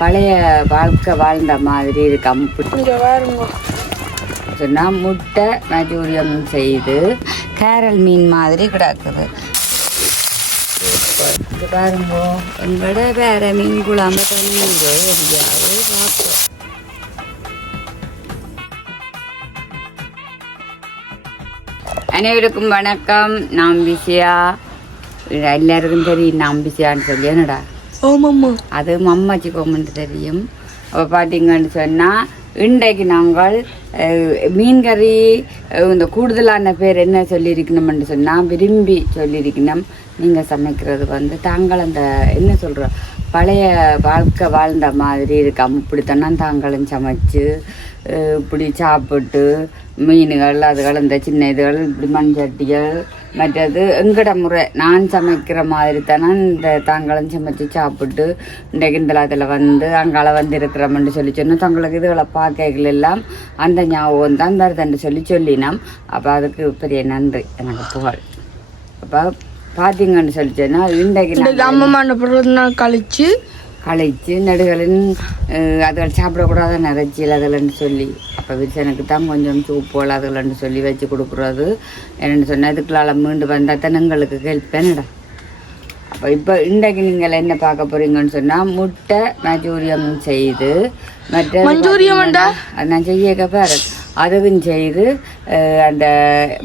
பழைய வாழ்க்கை வாழ்ந்த மாதிரி இருக்கு. சொன்னால் முட்டை மஜூரியம் செய்து கேரல் மீன் மாதிரி கிடக்குது. இது பாருங்க, எங்களோட வேற மீன் குழம்பு தண்ணீரோ எரியாது பார்ப்போம். அனைவருக்கும் வணக்கம். நான் பிசியா. எல்லாருக்கும் தெரியும் நான் பிசியான்னு சொல்லி என்னடா. அது மம்மாச்சி கோமன்ட்டு தெரியும். அப்போ பார்த்தீங்கன்னு சொன்னால் இன்றைக்கு நாங்கள் மீன் கறி இந்த கூடுதலான பேர் என்ன சொல்லியிருக்கணும்னு சொன்னால் விரும்பி சொல்லியிருக்கணும். நீங்கள் சமைக்கிறது வந்து தாங்கள் அந்த என்ன சொல்கிறோம் பழைய வாழ்க்கை வாழ்ந்த மாதிரி இருக்காம இப்படித்தானே தாங்களும் சமைச்சு இப்படி சாப்பிட்டு மீன்கள் அதுகள் இந்த சின்ன இதுகள் இப்படி மண்சட்டிகள் மற்றது எங்கட முறை நான் சமைக்கிற மாதிரி தானே இந்த தாங்களும் சமைச்சு சாப்பிட்டு இன்றைக்கு இந்த அதில் வந்து அங்கால வந்து இருக்கிறோம்னு சொல்லி சொன்னோம். தங்களுக்கு இதுகளை பார்க்கைகள் எல்லாம் அந்த ஞாபகம் தான் வருதுன்னு சொல்லினோம். அப்போ அதுக்கு பெரிய நன்றி எனக்கு புகழ். அப்போ பார்த்தீங்கன்னு சொல்லிச்சேன்னா இன்றைக்கு அம்மா கழிச்சு நடுகளின் அதுகள் சாப்பிடக்கூடாத நிறைச்சியில் அதில்ன்னு சொல்லி அப்போ விரிசனுக்கு தான் கொஞ்சம் சூப்போல் அதுலன்னு சொல்லி வச்சு கொடுக்குறது. என்னென்னு சொன்னால் இதுக்குள்ளால் மீண்டு வந்தால் தான் எங்களுக்கு ஹெல்ப்பேனடா. அப்போ இப்போ இன்றைக்கு நீங்கள் என்ன பார்க்க போகிறீங்கன்னு சொன்னால் முட்டை மஜூரியம் செய்து மற்ற நான் செய்ய பேரை அதுவும் செய்து அந்த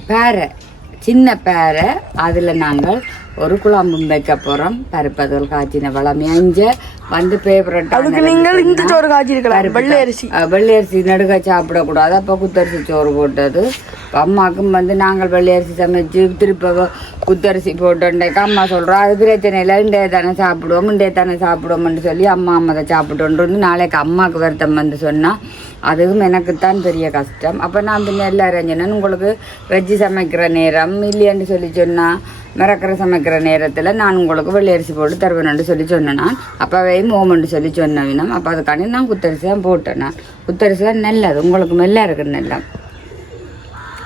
பேரை சின்ன பேரை அதில் நாங்கள் ஒரு குழம்பும் வைக்க போகிறோம். பருப்பதுகள் காய்ச்சின வளமை அஞ்சு வந்து வெள்ளையரிசி நடுக சாப்பிடக்கூடாது. அப்போ குத்தரிசி சோறு போட்டது. அம்மாவுக்கும் வந்து நாங்கள் வெள்ளையரிசி சமைச்சு திருப்ப குத்தரிசி போட்டோண்டேக்கா அம்மா சொல்கிறோம் அது பிரச்சனை இல்லை இன்றைய தானே சாப்பிடுவோம்னு சொல்லி அம்மா அதை சாப்பிட்டோன்ட்டு வந்து நாளைக்கு அம்மாவுக்கு வருத்தம் வந்து சொன்னால் அதுவும் எனக்குத்தான் பெரிய கஷ்டம். அப்போ நான் பின்ன எல்லாரும் சொன்னேன் உங்களுக்கு வெஜ்ஜு சமைக்கிற நேரம் இல்லையான்னு சொல்லி சொன்னால் மிரக்கரை சமைக்கிற நேரத்தில் நான் உங்களுக்கு வெள்ளையரிசி போட்டு தருவேன்னு சொல்லி சொன்னேன். நான் அப்போவே ஓமன்னு சொல்லி சொன்னவினம். அப்போ அதுக்காண்டி நான் குத்தரிசி தான் போட்டேன். நான் குத்தரிசி தான் நல்லது உங்களுக்கு மெல்ல இருக்குது நல்லா.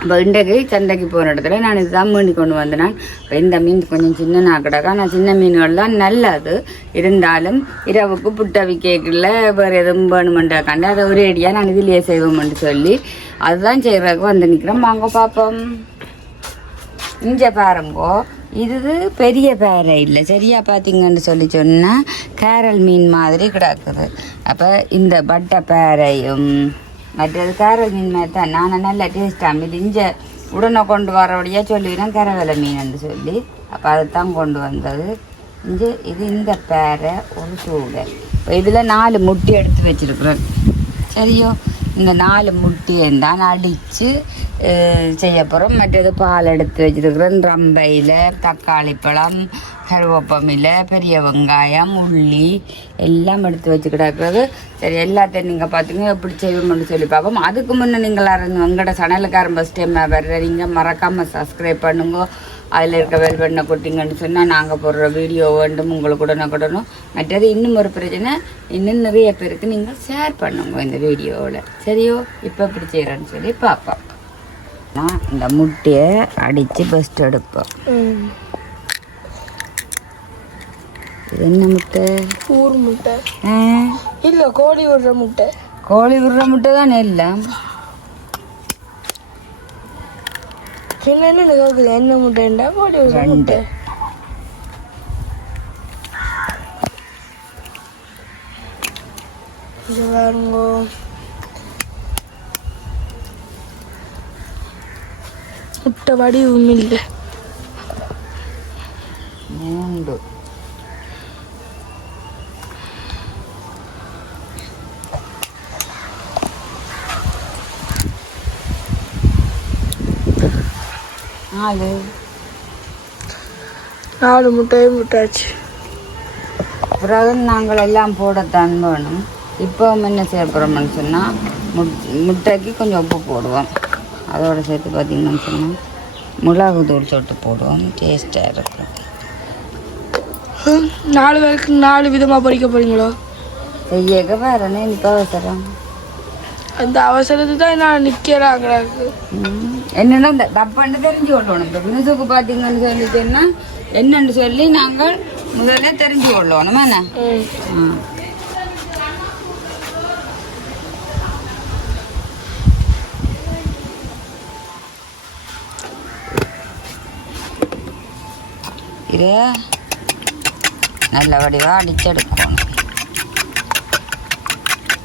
இப்போ இன்றைக்கு சந்தைக்கு போகிற இடத்துல நான் இதுதான் மீன் கொண்டு வந்தேன். இப்போ இந்த மீன் கொஞ்சம் சின்ன நாக்கடாக்கா நான் சின்ன மீன்கள் தான் நல்லது. இருந்தாலும் இரவுக்கு புட்டவி கேக்கில் வேறு எதுவும் வேணுமென்றாக்காண்டி அதை ஒரே அடியாக நான் இதிலேயே செய்வோம்னு சொல்லி அதுதான் செய்கிறதுக்கு வந்து நிற்கிறோம். வாங்க பார்ப்போம். இங்கே பாருங்கோ, இது பெரிய பேரை இல்லை சரியா பார்த்தீங்கன்னு சொல்லி சொன்னால் கேரல் மீன் மாதிரி கிடக்குது. அப்போ இந்த பட்டை பேரையும் மற்றது கேரல் மீன் மாதிரி தான் நான் நல்ல டேஸ்டாக இது இங்கே உடனே கொண்டு வரபடியாக சொல்லிவிடும் கரவலை மீன் சொல்லி. அப்போ அதுதான் கொண்டு வந்தது. இங்கே இது இந்த பேரை ஒரு சூடை. இப்போ இதில் 4 முட்டி எடுத்து வச்சுருக்குறேன் சரியோ. இந்த 4 முட்டியை தான் அடித்து செய்ய போகிறோம். மற்றது பால் எடுத்து வச்சுருக்குறேன். ரம்பையில் தக்காளி பழம் கருவேப்பமில்லை பெரிய வெங்காயம் உள்ளி எல்லாம் எடுத்து வச்சு கிடக்கிறது. சரி எல்லாத்தையும் நீங்கள் பார்த்தீங்கன்னா எப்படி செய்வோம்னு சொல்லி பார்ப்போம். அதுக்கு முன்னே நீங்கள் எங்களோட சேனலுக்காரன் ஃபஸ்ட் டைம் வர்றீங்க மறக்காமல் சப்ஸ்கிரைப் பண்ணுங்க. அதில் இருக்க வெல் பண்ண கொட்டிங்கன்னு சொன்னால் நாங்கள் போடுற வீடியோ வேண்டும் உங்களுக்கு உடனும். மற்றது இன்னும் ஒரு பிரச்சனை இன்னும் நிறைய பேருக்கு நீங்கள் ஷேர் பண்ணுங்க இந்த வீடியோவில் சரியோ. இப்போ எப்படி செய்கிறேன்னு சொல்லி பார்ப்போம். நான் இந்த முட்டையை அடித்து பெஸ்ட் எடுப்போம். இது என்ன முட்டை? ஊர் முட்டை இல்லை கோழி விடுற முட்டை. கோழி விடுற முட்டை தான் எல்லாம். என்ன கேட்குது என்ன முட்டைண்டா? கோழி விடுற முட்டை. இது பாருங்கோ முட்டை வடிவும் இல்லை. 3 4 முட்டையும் முட்டாச்சு. அப்புறம் நாங்கள் எல்லாம் போடத்தான் வேணும். இப்போ என்ன செய்ய போகிறோம்னு சொன்னால் முட்டைக்கு கொஞ்சம் உப்பு போடுவோம். அதோடு சேர்த்து பார்த்திங்கன்னு சொன்னால் மிளகு தூள் தொட்டு போடுவோம். டேஸ்ட்டாக இருக்கும். 4 பேருக்கு 4 விதமாக பொரிக்க போகிறீங்களோ? செய்யக்க வேறனே இப்போ அவசரம். அந்த அவசரத்து தான் நான் நிற்கிறாங்கிறாங்க. என்னென்னா இந்த தப்பாண்டு தெரிஞ்சு கொள்ளணும். இப்போ மினுசுக்கு பார்த்தீங்கன்னு சொல்லிட்டேன்னா என்னன்னு சொல்லி நாங்கள் முதல்ல தெரிஞ்சு கொள்ளணும். என்ன இது நல்ல வடிவாக அடிச்செடுக்கணும்.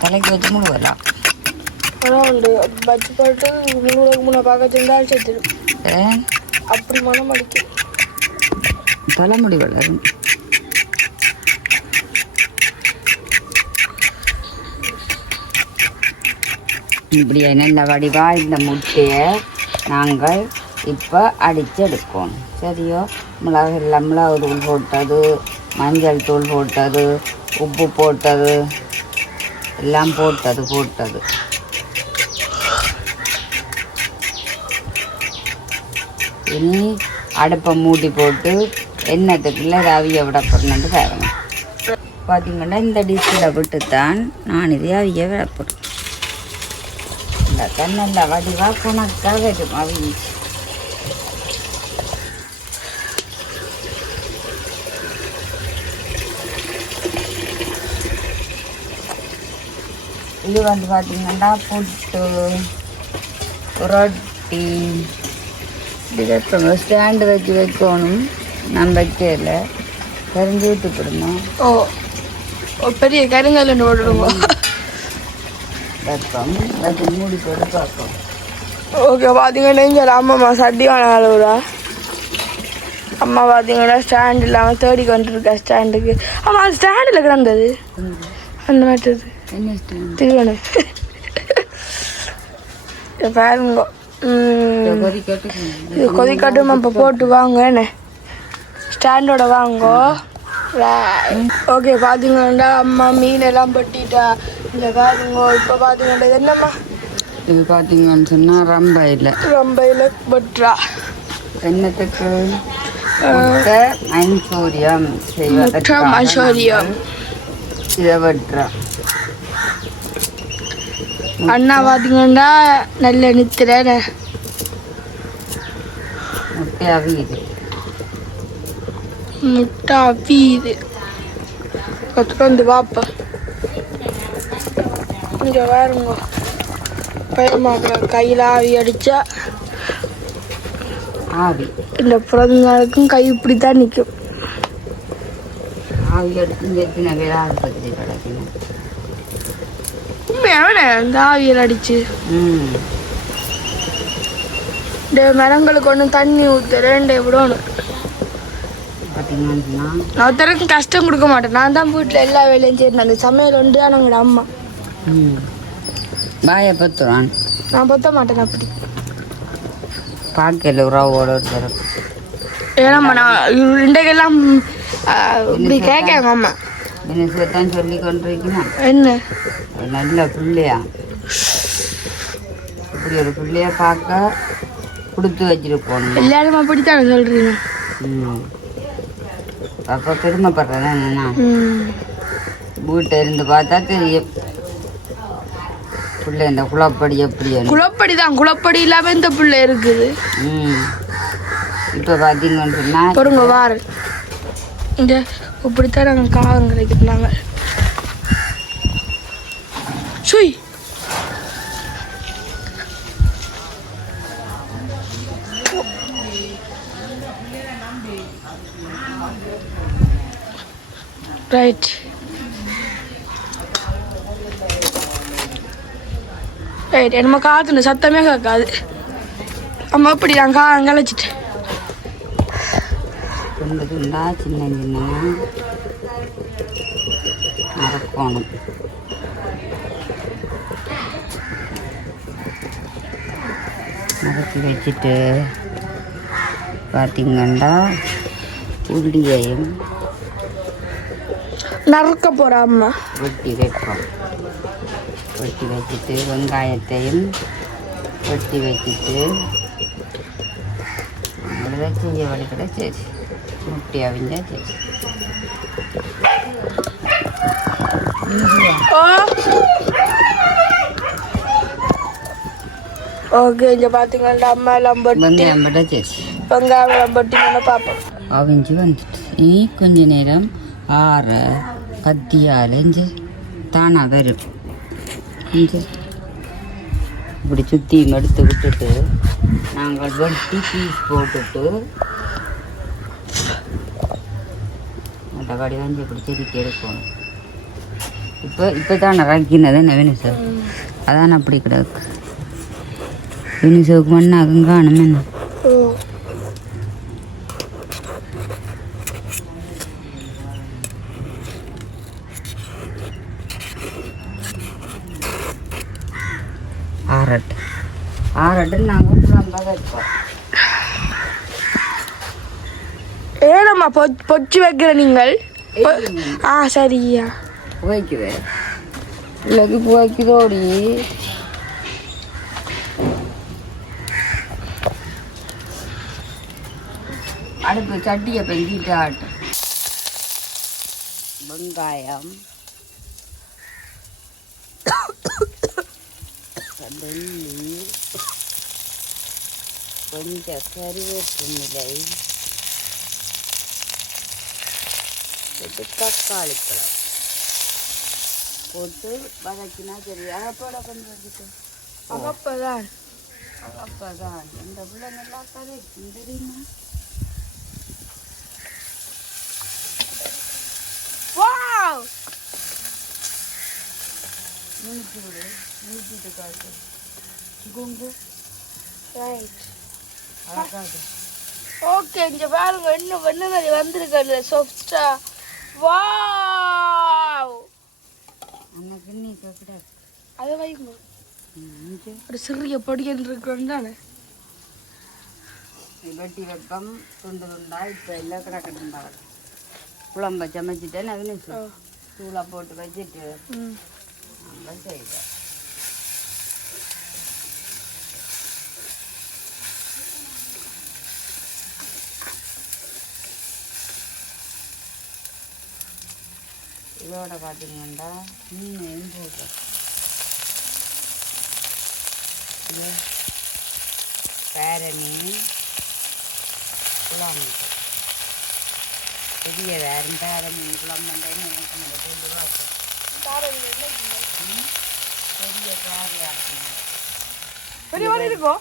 தலைக்கு வச்சு முழுவலாம். ஆனால் உண்டு வச்சு போட்டு முன்னே பார்க்க செஞ்சால் அடிச்சிடும். அப்படி மனம் அடிக்கும். தலைமுடி வளரும். இப்படியே நல்ல வடிவாக இந்த முட்டையை நாங்கள் இப்போ அடிச்செடுக்கணும். சரியோ? மிளகு தூள் போட்டது, மஞ்சள் தூள் போட்டது, உப்பு போட்டது, எல்லாம் போட்டது. இனி அடுப்பை மூடி போட்டு எண்ணத்துக்குள்ள அவிய விட போடணுன்னு பாருங்க. பார்த்தீங்கன்னா இந்த டிஷ்ஷில் விட்டுத்தான் நான் இதை அவிய விட போடுறேன். இந்த தண்ணில் வடிவாக குணக்காக வரும் அவிஞ்சி. இது வந்து பார்த்தீங்கன்னா புட்டு, ரொட்டி, இது ஸ்டாண்டு வச்சு வைக்கணும். நான் வைக்கல, கரிஞ்சு ஊற்றி போடணும். பெரிய கருங்கல் போட்டுடுவோம். வைப்போம், வச்சு மூடி போட்டு பார்ப்போம். ஓகே, பார்த்தீங்கன்னா அம்மா சட்டி வாங்கினா அம்மா பார்த்தீங்கன்னா ஸ்டாண்ட் இல்லாமல் தேடி கொண்டுருக்கா ஸ்டாண்டுக்கு. ஆமாம், அது ஸ்டாண்டில் கிடந்தது அந்த மாதிரி திருவண்ணு பாருங்க. இது கொதிக்கட்டும். இப்போ போட்டு வாங்க என்ன ஸ்டாண்டோட வாங்கோ. ஓகே, பார்த்தீங்கன்னா அம்மா மீன் எல்லாம் பட்டிட்டா. இந்த பாருங்க இப்போ பார்த்தீங்கன்னா இது என்னம்மா? இது பார்த்தீங்கன்னு சொன்னால் ரம்பையில் பட்டுறா. என்னத்துக்கு? மஞ்சூரியம் மஞ்சூரியம் இதை வெட்டுறா. அண்ணா பார்த்தீங்கன்னா நல்ல நித்திர முட்டை அவியுது. வந்து வாப்பா இங்கே பாருங்க. பயமாக்குற கையில் ஆவி அடித்தா ஆவி இந்த பிறந்த நாளுக்கும் கை இப்படி தான் நிற்கும். ஆவி அடிச்சு எத்தனை பேர் ஆஸ்பத்திரி கிடக்கணும். இந்த ஆவியல் அடிச்சு இந்த மரங்களுக்கு ஒன்றும் தண்ணி ஊற்றுறேன் விடணும். நான் ஒருத்தருக்கும் கஷ்டம் கொடுக்க மாட்டேன். நான் தான் வீட்டில் எல்லா வேலையும் செய்யணும். அந்த சமையல் வந்து தான் எங்களோட அம்மா பாய பத்துறான். நான் பற்ற மாட்டேன். அப்படி பார்க்கல உறவோட ஒருத்தர். ஏன்னாம்மா நான் இன்றைக்கெல்லாம் இப்படி கேட்காங்க அம்மா. தான் சொல்லி கொண்டிருக்கணும். என்ன நல்ல பிள்ளையா, இப்படி ஒரு பிள்ளைய பார்க்க கொடுத்து வச்சிருப்போம். எல்லாரும் அப்படித்தானே சொல்றீங்க. அப்போ பெருமைப்படுறேன் என்னன்னா வீட்டை இருந்து பார்த்தா தெரியும் பிள்ளை இந்த குளப்படி எப்படி. குளப்படி தான், குளப்படி இல்லாம இந்த பிள்ளை இருக்குது. இப்போ பார்த்தீங்கன்னு சொன்னா பொருங்க வாரு இந்த இப்படித்தான் நாங்கள் காகம் கிடைக்கிறாங்க. சுய் ரைட். ரைட், என்னமோ காத்துன சத்தமே கேட்காது. அம்மா இப்படி நான் காகம் கழிச்சிட்டு துண்டு துண்டா சின்ன சின்ன மறக்கணும். மறக்கி வச்சுட்டு பார்த்தீங்கன்னா உள்ளியையும் நறுக்க போகிற அம்மா வெட்டி வைப்போம். வெட்டி வச்சுட்டு வெங்காயத்தையும் வெட்டி வச்சுட்டு அவ்வளோதான் செஞ்ச வழிக்கிட சரி முட்டி அவிஞ்சா சரி. ஓகே, இங்கே பார்த்தீங்கன்னா அம்மா எல்லாம் வெங்காயம் பட்டா சரி. வெங்காயம் எல்லாம் பட்டிங்கன்னா பார்ப்போம். அவிஞ்சு வந்துட்டு இனி கொஞ்ச நேரம் ஆற கத்தியால் தானாக வரும். இப்படி சுற்றியும் எடுத்து விட்டுட்டு நாங்கள் வெட்டி பீஸ் போட்டுட்டு தக்காளி தான் இப்படி செடிக்கு எடுக்கணும். இப்போ தான் இறக்கினது நவீன சார், அதான் அப்படி கிடக்கு. யூனிசோக்கு மண்ணாகும் காணும் என்ன. ஆறட்டு நாங்கள் குழம்பாக வைப்போம். ஏனம்மா பொச்சு வைக்கிற நீங்கள்? சரியா புகைக்குது பிள்ளைக்கு புகைக்குதோடி. அடுப்பு சட்டியை பெஞ்சிட்டு ஆட்டும். வெங்காயம், வெள்ளி, கொஞ்சம் கருவேப்பிலை, தக்காளி பழம் போட்டு வதக்கினா சரி. அகப்போட கொஞ்சம் வச்சுட்டு அப்பதான் இந்த பிள்ளை நல்லா கதைக்கும் தெரியுமா. நிறுத்தி விடு, நிறுத்திட்டு காட்டு குங்கு. ஓகே, இங்க பாருங்க இன்னும் வெண்ணெய் வந்திருக்கு சாஃப்டா. வாவ், அன்னைக்கு நீ கேட்குறாரு அதை வைங்க. ஒரு சிறிய பொடியன் இருக்கிறோம் தானே வெட்டி வெப்பம் துண்டு துண்டா. இப்போ எல்லாம் கிடக்கட்டுண்டா. குழம்ப சமைச்சிட்டேன் நவீன தூளை போட்டு வச்சுட்டு நம்ம செய்வேன். இதோட பார்த்தீங்கன்னா மீனையும் போடுறோம். பேரணி குழம்பு பெரிய வேறும் பேரணி குழம்புன்றேன்னு எனக்கு நம்ம சொல்லுவாங்க. பெரிய பெரிய வேறு இருக்கோ?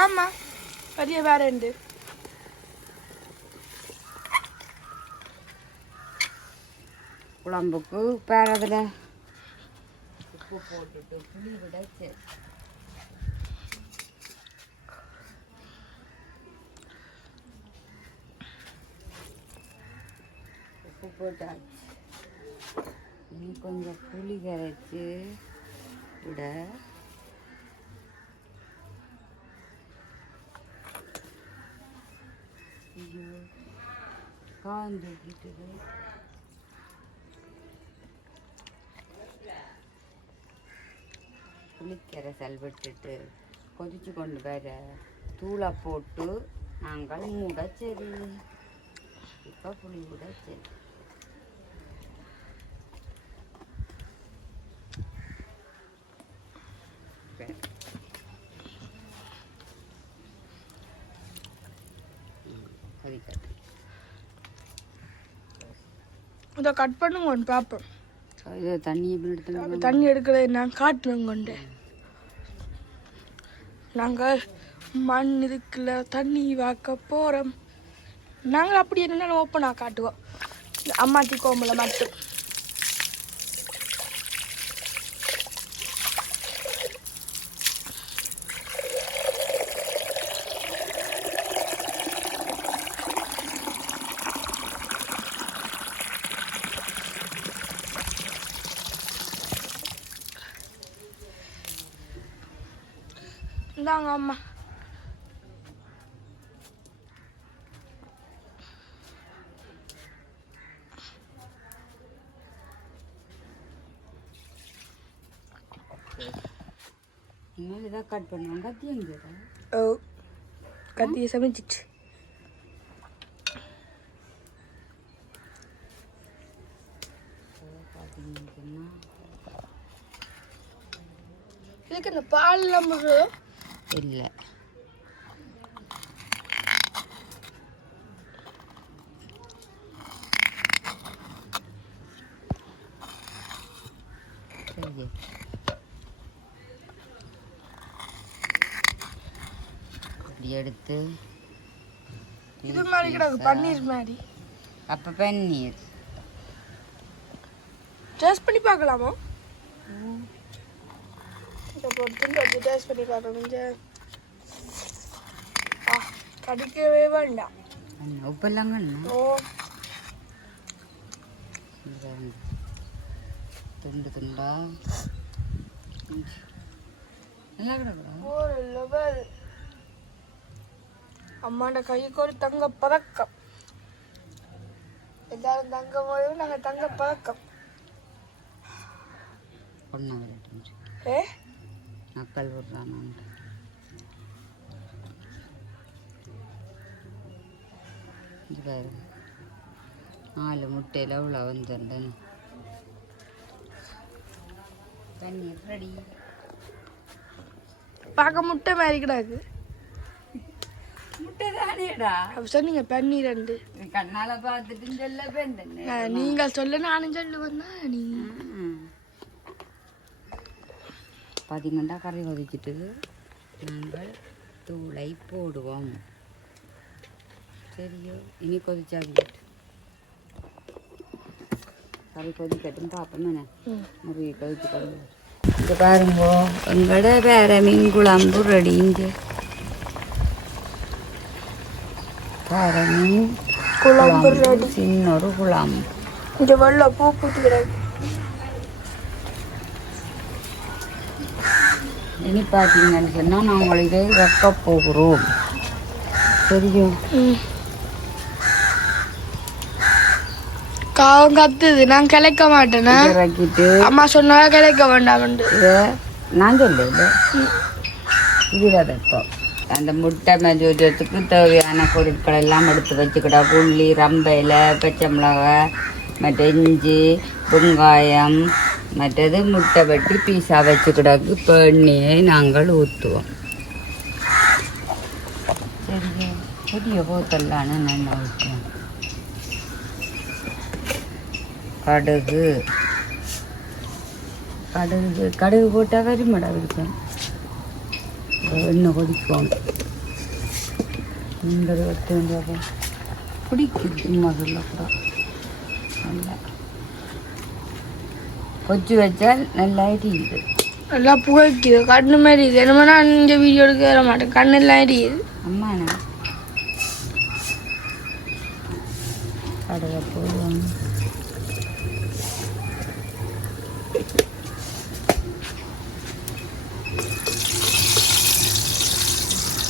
ஆமாம், பெரிய வேறு உண்டு. குழம்புக்கு பேரதில் உப்பு போட்டுட்டு புளி விட சரி. உப்பு போட்டாச்சு. இனி கொஞ்சம் புளி கரைச்சி விட காஞ்சிட்டு புளிக்கரைசல் விட்டுட்டு கொதிச்சு கொண்டு வர தூளை போட்டு நாங்கள் மூட சரி. இப்போ புளி விட சரி. இதை கட் பண்ணுங்க பார்ப்போம். இது தண்ணி எடுக்கல, நான் காட்டுறேன் கொண்டு. நாங்கள் மண் இதுக்குள்ள தண்ணி வாக்க போகிறோம். நாங்கள் அப்படி என்னென்ன ஓப்பனாக காட்டுவோம். அம்மாச்சி கோம்பலை மட்டும். இந்தாங்க அம்மா. இதான் கட் பண்ணுவாங்க. கத்தி எங்க? ஓ, கத்தியை சமைச்சிச்சு. இதுக்கு இந்த பால் நம்புது இல்லை. சரி, இப்படி எடுத்து இது மாதிரி கிடக்கு, பன்னீர் மாதிரி. அப்போ பன்னீர் டேஸ்ட் பண்ணி பார்க்கலாமா? இதை பொறுத்து டேஸ்ட் பண்ணி பார்க்கணும். கடிக்கவே வேண்டாம். உப்பெல்லாம் ஓ துண்டு துண்டா நல்லா கிடக்குறா. ஒரு லெவல். அம்மாண்ட கைக்கு ஒரு தங்க பதக்கம். எல்லாரும் தங்க போது நாங்கள் தங்க பதக்கம். ஏ மக்கள் விடுறான் இது பாரு 4 முட்டையில் அவ்வளோ வந்துருந்தேன். பன்னீர் ரெடி. பார்க்க முட்டை மாதிரி கிடாது. முட்டை தானேடா. அப்போ சொன்னீங்க பன்னீர் ரெண்டு. கண்ணால் பார்த்துட்டு சொல்ல பேருந்தேன். நீங்கள் சொல்ல நானும் சொல்லுவேன்னா நீ பார்த்தீங்கன்னா கறி கொதிச்சுட்டு நாங்கள் தூளை போடுவோம். சரியோ இனி கொதிச்சாங்க கறி கொதிக்கட்டும் பார்ப்போம். என்ன நிறைய கொதிச்சு கொண்டு இங்கே பாருங்க எங்களோட வேற மீன் குழம்பு ரெடிங்க. வேற மீன் குழம்பு ரெடி. சின்னொரு குழம்பு. இந்த வெள்ளை பூ பூத்துக்கிறாங்க. இனி பார்த்தீங்கன்னு சொன்னால் நாங்கள் இதை வைக்க போகிறோம். தெரியும் காவம் கத்துது. நான் கிளைக்க மாட்டேன்னா இறக்கிட்டு அம்மா சொன்னா கிளைக்க வேண்டாம். இதை நான் சொல்ல இதில் வைப்போம். அந்த முட்டை மஞ்சூரியத்துக்கு தேவையான பொருட்கள் எல்லாம் எடுத்து வச்சுக்கிட்டா உள்ளி, ரம்பையில், பச்சை மிளகாய், மற்ற இஞ்சி, வெங்காயம், மற்றது முட்டை வெட்டி பீஸா வச்சுக்கிடாக்கு பெண்ணியை நாங்கள் ஊற்றுவோம். சரி புதிய போத்தல்லான்னு நல்லா ஊற்றுவோம். கடுகு கடுகு கடுகு போட்டால் கறிமடா இருக்கும். எண்ணெய் கொதிப்போம். இந்த எடுத்து வேண்டியப்போ பிடிக்குது முதல்ல கூட நல்லா கொச்சு வச்சால் நல்லா எரியுது. நல்லா புகைக்குது. கண்ணு மாதிரி இது. என்னமோ நான் இந்த வீடியோ எடுக்க வர மாட்டேன். கண்ணெல்லாம் எரியுது. அம்மாண்ணா கடுகை போடுவாங்க.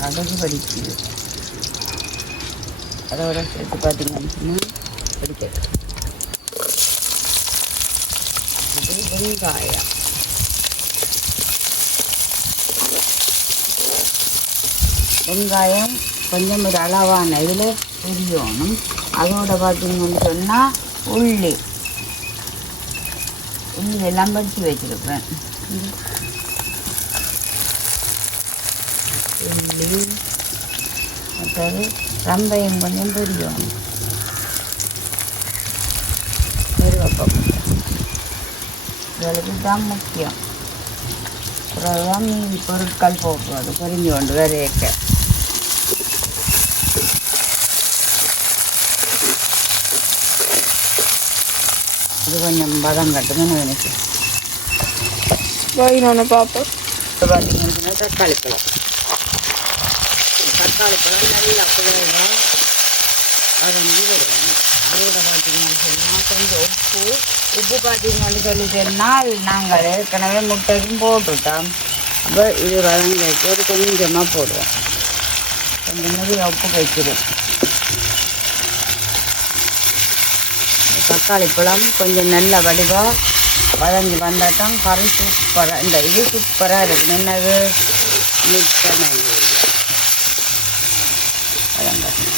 கடுகு படிக்குது. அதோட சேர்த்து பார்த்தீங்கன்னா பிடிக்கிறது இது வெங்காயம். வெங்காயம் கொஞ்சம் ஒரு அளவான இதில் புரியணும். அதோட பார்த்தீங்கன்னு சொன்னால் உள்ளி எல்லாம் படித்து வச்சுருப்பேன். உள்ளி மற்றது ரம்பையும் கொஞ்சம் புரியணும். கருவேப்பிலை இதற்கு தான் முக்கியம். அப்புறம் மீன் பொருட்கள் போக்குவது பொரிஞ்சு கொண்டு வரையக்க. இது கொஞ்சம் பதம் கட்டுன்னு எனக்கு பார்ப்போம். இப்போ பார்த்தீங்கன்னா தக்காளி பழம் நல்லா குழைவாக வதங்கி வருவாங்க. அதோட பார்த்தீங்கன்னு சொன்னால் கொஞ்சம் உப்பு பார்த்தீங்கன்னு சொல்லிட்டேன்னால் நாங்கள் ஏற்கனவே முட்டைக்கும் போட்டுவிட்டோம். அப்போ இது வதங்கி வைக்கிறது கொஞ்சமாக போடுவோம். கொஞ்சம் நிறைய உப்பு வைக்கிறோம். தக்காளி பழம் கொஞ்சம் நல்ல வடிவாக வதங்கி வந்தாட்டம் கறி சூப்பராக இந்த இது சூப்பராக இருக்குது. என்னது மிச்சம் வதங்கட்டும்.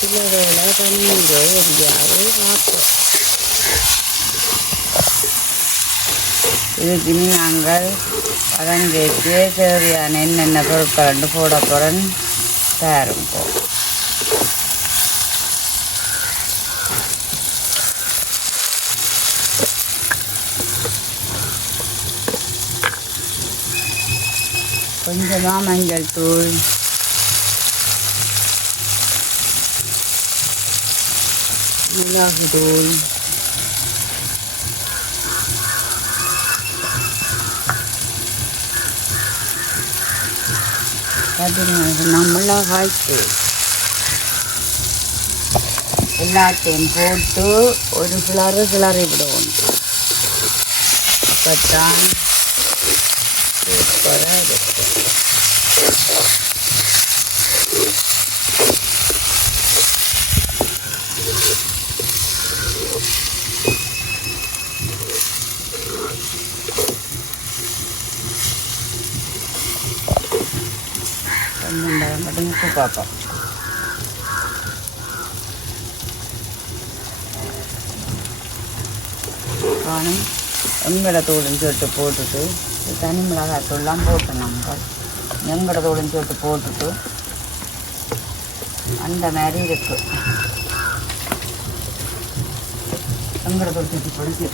சில வேலை தண்ணீரோ எரியாவோ பார்ப்போம். இதுக்கு நாங்கள் வதங்கிட்டு தேவையான என்னென்ன பொருட்கள் போட போகிறோன்னு தயாரிப்போம். கொஞ்சமாக மஞ்சள் தூள், மிளகு தூள், பார்த்தீங்கன்னா மிளகாய் தூள் எல்லாத்தையும் போட்டு ஒரு கிளறி விடுவோம். அப்பத்தான் சூப்பராக இருக்கும். மட்டும் உப்பு பார்ப்போம். காணும் எங்கடத்தோடுன்னு சொல்லிட்டு போட்டுட்டு தனி மிளகாய் தூள்லாம் போட்டு நம்ம எங்கடத்தோடுன்னு சொல்லிட்டு போட்டுட்டு அந்த மாதிரி இருக்கு. எங்கடத்தோடு சுற்றி பொடிச்சு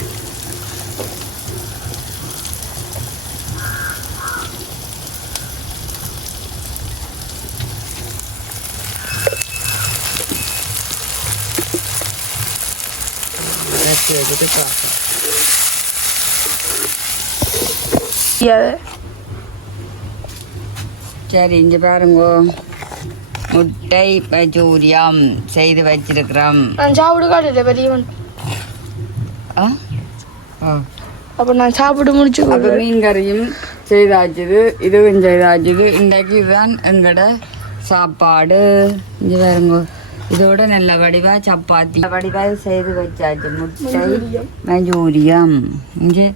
வச்சுட்டு பார்ப்போம். சரி, இங்கே பாருங்க, முட்டை பஜூரியம் செய்து வச்சிருக்கிறோம். நான் சாப்பிட காட்டுறேன் பெரியவன். அப்போ நான் சாப்பிட்டு முடிச்சு அப்போ மீன் கறியும் செய்தாச்சுது, இதுவும் செய்தாச்சுது. இன்றைக்கு இதுதான் எங்களோட சாப்பாடு. இங்கே பாருங்க, இதோட நல்ல வடிவாக சப்பாத்தி வடிவாக செய்து வச்சாச்சு. முட்டை மஜூரியம். இங்கே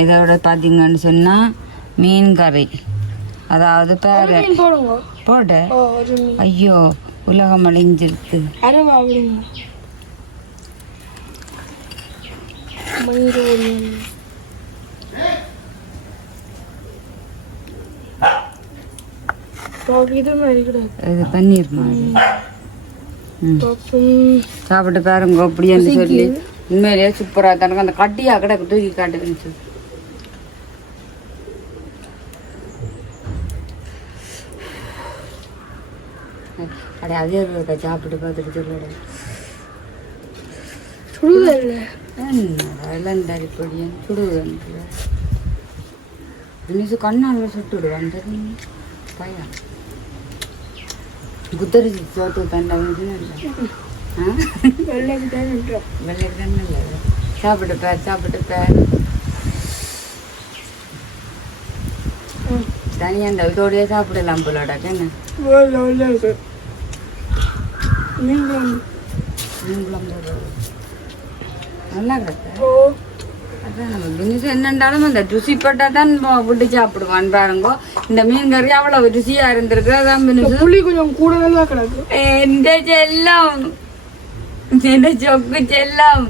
இதோட பார்த்தீங்கன்னு சொன்னால் மீன் கறி, அதாவது பேர போட்ட ஐயோ உலகம் அழிஞ்சிருக்கு. இது பன்னீர் மாதிரி. சாப்பிட்டு பாருங்க அப்படின்னு சொல்லி உண்மையிலேயே சூப்பராக தானுங்க. அந்த கட்டியாக கிடக்கு தூக்கி காட்டுக்குன்னு சொல்லி அடே அதே இருக்கா சாப்பிட்டு பார்த்துட்டு சொல்லு. இளந்தரி பொடியன் சுடுவேன் கண்ணால் சுட்டுடுவான் பையன் குத்தரிசி சோத்து தண்டாங்க. வெள்ளைக்கு தானே இல்லை. சாப்பிட்டு பேர் சாப்பிட்டு பேர் தனியாக இந்த இதோடையே சாப்பிடலாம் போலடாக்க. என்ன நல்லா கிடக்கு. அதான் நம்ம பின்னிஸ் என்னண்டாலும் அந்த ருசிப்பட்டா தான் விட்டு சாப்பிடுவான் பாருங்க. இந்த மீன் கறி அவ்வளவு ருசியா இருந்திருக்கு. அதான் பின்னிஸ் புளி கொஞ்சம் கூடுதலா கிடக்கு. எந்த செல்லம், எந்த சொக்கு செல்லம்,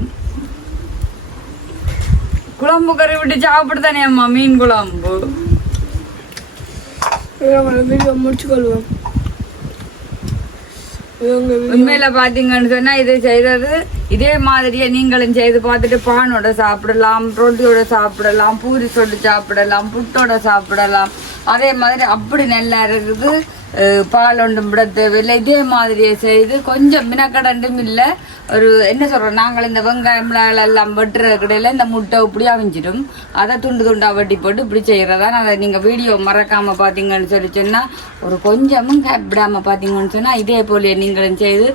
குழம்பு கறி விட்டு சாப்பிடுதானே அம்மா மீன் குழம்பு. முடிச்சுக்கொள்வோம். உண்மையில பாத்தீங்கன்னு சொன்னா இது செய்தது இதே மாதிரியே நீங்களும் செய்து பார்த்துட்டு பானோட சாப்பிடலாம், ரொட்டியோட சாப்பிடலாம், பூரி சொட்டு சாப்பிடலாம், புட்டோட சாப்பிடலாம். அதே மாதிரி அப்படி நல்லா இருக்குது. பால் ஒன்றும் விட தேவையில்லை. இதே மாதிரியே செய்து கொஞ்சம் மினக்கடண்டும் இல்லை. ஒரு என்ன சொல்கிறோம், நாங்கள் இந்த வெங்காயம் எல்லாம் வெட்டுற கடையில் இந்த முட்டை இப்படி அவிஞ்சிடும். அதை துண்டு துண்டாக வெட்டி போட்டு இப்படி செய்கிறதான். அதை நீங்கள் வீடியோ மறக்காமல் பார்த்தீங்கன்னு சொல்லி சொன்னால், ஒரு கொஞ்சமும் விடாமல் பார்த்தீங்கன்னு சொன்னால் இதே போல நீங்களும் செய்து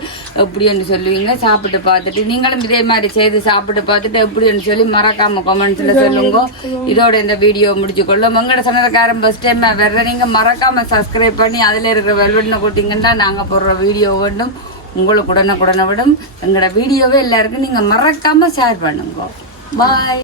எப்படின்னு சொல்லுவீங்க. சாப்பிட்டு பார்த்துட்டு நீங்களும் இதே மாதிரி செய்து சாப்பிட்டு பார்த்துட்டு எப்படின்னு சொல்லி மறக்காமல் கமெண்ட்ஸில் சொல்லுங்க. இதோட இந்த வீடியோ முடிச்சுக்கொள்ளும். உங்களோட சொன்னதுக்காரன் ஃபஸ்ட் டைம் வர்ற நீங்கள் மறக்காமல் சப்ஸ்கிரைப் பண்ணி அதில் இருக்கிற வெல்வெட்னை கொட்டிங்கன்னா நாங்கள் போடுற வீடியோ வேண்டும் உங்களுக்கு உடனே விடும். எங்களோட வீடியோவே எல்லாருக்கும் நீங்கள் மறக்காமல் ஷேர் பண்ணுங்க. பாய்.